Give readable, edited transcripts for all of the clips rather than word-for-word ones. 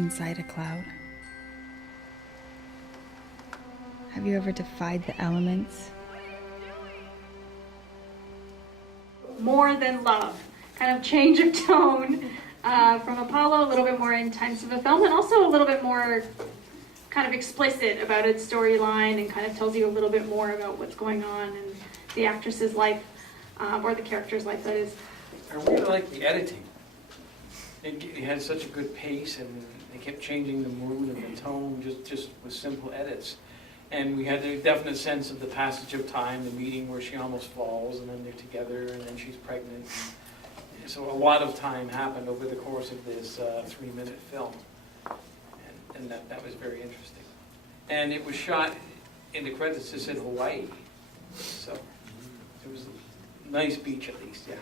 inside a cloud? Have you ever defied the elements? More than love, kind of change of tone from Apollo, a little bit more intense of a film, and also a little bit more kind of explicit about its storyline, and kind of tells you a little bit more about what's going on in the actress's life, or the character's life, that is. I really like the editing. It had such a good pace, and they kept changing the mood and the tone just with simple edits. And we had a definite sense of the passage of time, the meeting where she almost falls, and then they're together, and then she's pregnant. So a lot of time happened over the course of this 3-minute film, and that was very interesting. And it was shot in the credits. It said Hawaii, so it was a nice beach at least, yeah.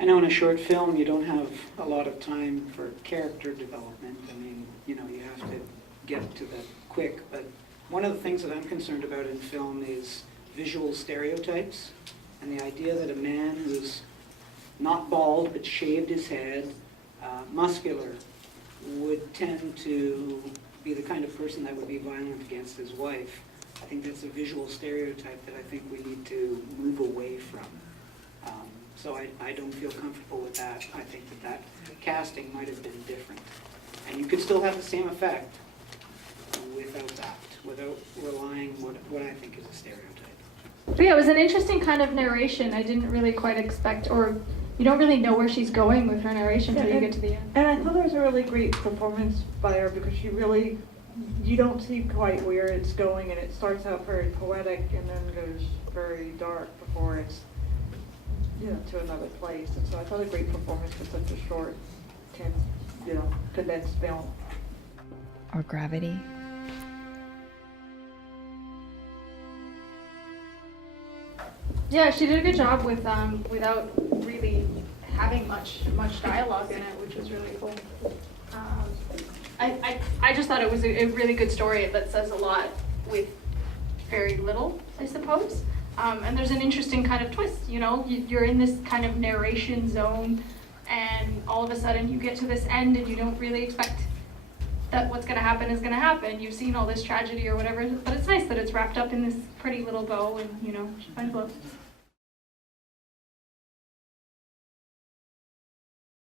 I know in a short film you don't have a lot of time for character development. I mean, you know, you have to get to that quick, but one of the things that I'm concerned about in film is visual stereotypes, and the idea that a man who's not bald but shaved his head, muscular, would tend to be the kind of person that would be violent against his wife. I think that's a visual stereotype that I think we need to move away from. So I don't feel comfortable with that. I think that casting might have been different. And you could still have the same effect without that, without relying what I think is a stereotype. But yeah, it was an interesting kind of narration. I didn't really quite expect, or you don't really know where she's going with her narration until you get to the end. And I thought there was a really great performance by her, because she really, you don't see quite where it's going, and it starts out very poetic and then goes very dark before it's, you know, to another place. And so I thought a great performance for such a short, condensed film. Or Gravity? Yeah, she did a good job with without really having much dialogue in it, which was really cool. I just thought it was a really good story that says a lot with very little, I suppose. And there's an interesting kind of twist, you know, you're in this kind of narration zone, and all of a sudden you get to this end and you don't really expect that what's going to happen is going to happen. You've seen all this tragedy or whatever, but it's nice that it's wrapped up in this pretty little bow, and, you know, she finds love.